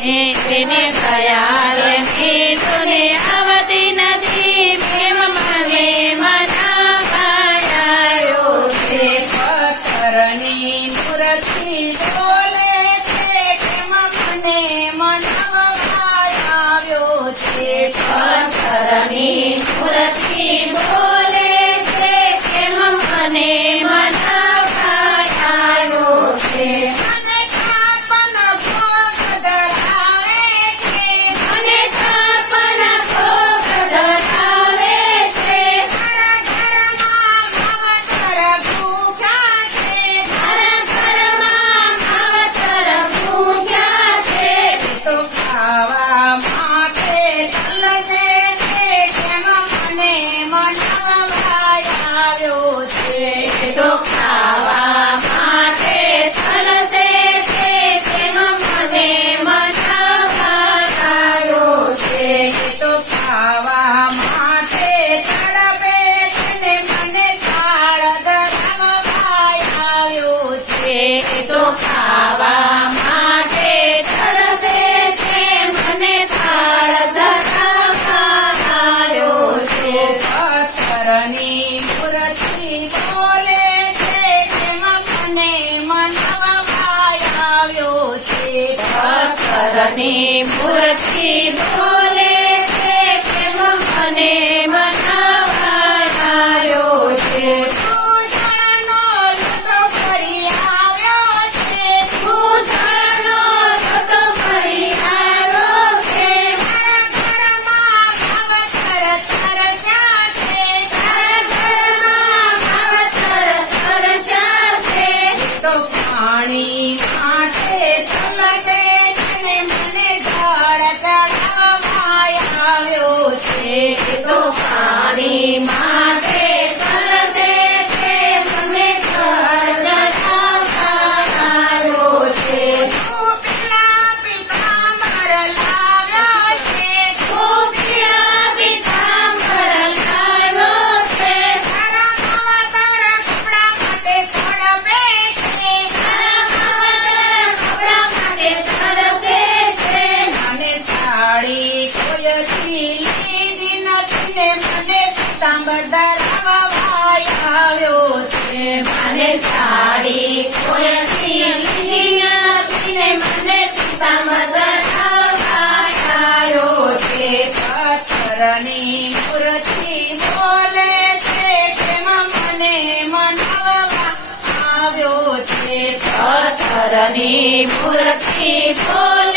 તેને દયાળ કીધુને આવતી નથી પ્રેમ મને મનાવાયો છે પથ્થરની મૂર્તિ બોલે છે કેમ મને મનાવાયો છે પથ્થરની મૂર્તિ બોલે છે કેમ મને મનાવાયો છે મને છાપન ભોગ ધરાવે છે મને છાપન ભોગ ધરાવે છે મારા ઘરમાં માવતર ભૂખ્યા છે મારા ઘરમાં માવતર ભૂખ્યા છે તો ખાવા માટે તલસે છે કેમ મને મનાવાયો છે તો ખાવા માટે તરસે છે કેમ મને મનાવાયો છે તો ખાવા માટે તડપે છે ને મને થાળ ધરાવાયો છે તો ખાવા માટે તરસે છે મને થાળ ધરાવાયો છે પથ્થરની મૂર્તિ બોલે છે કેમ મને મનાવાયો છે પથ્થરની મૂર્તિ બોલે છે કેમ મને મનાવાયો છે પૂજાનો લોટો કરી આવ્યો છે પૂજાનો લોટો ભરી આવ્યો છે મારા ઘરમાં માવતર તરસ્યા છે તારા ઘરમાં માવતર તરસ્યા છે તો પાણી માટે તલસે છે ને મને જળ ચડાવાયો છે તો પાણી માટે તરસે છે મને જળ ચડાવાયો છે પેલા પિતાંબર લાવ્યો છે કોકિળા પીતાંબર લાવ્યો છે મારા માવતર કપડા માટે તડપે છે તારા માવતર કપડા માટે તરસે છે મને સાડી કોયથી લીધી નથી ને મને પિતાંબર ધરાવાયો છે મને સાડી કોઈથી લીધી નથી ને મને પિતાંબર ધરાવાયો છે પથ્થરની મૂર્તિ બોલે છે કેમ મને મનાવાયો છે પથ્થરની મૂર્તિ બોલે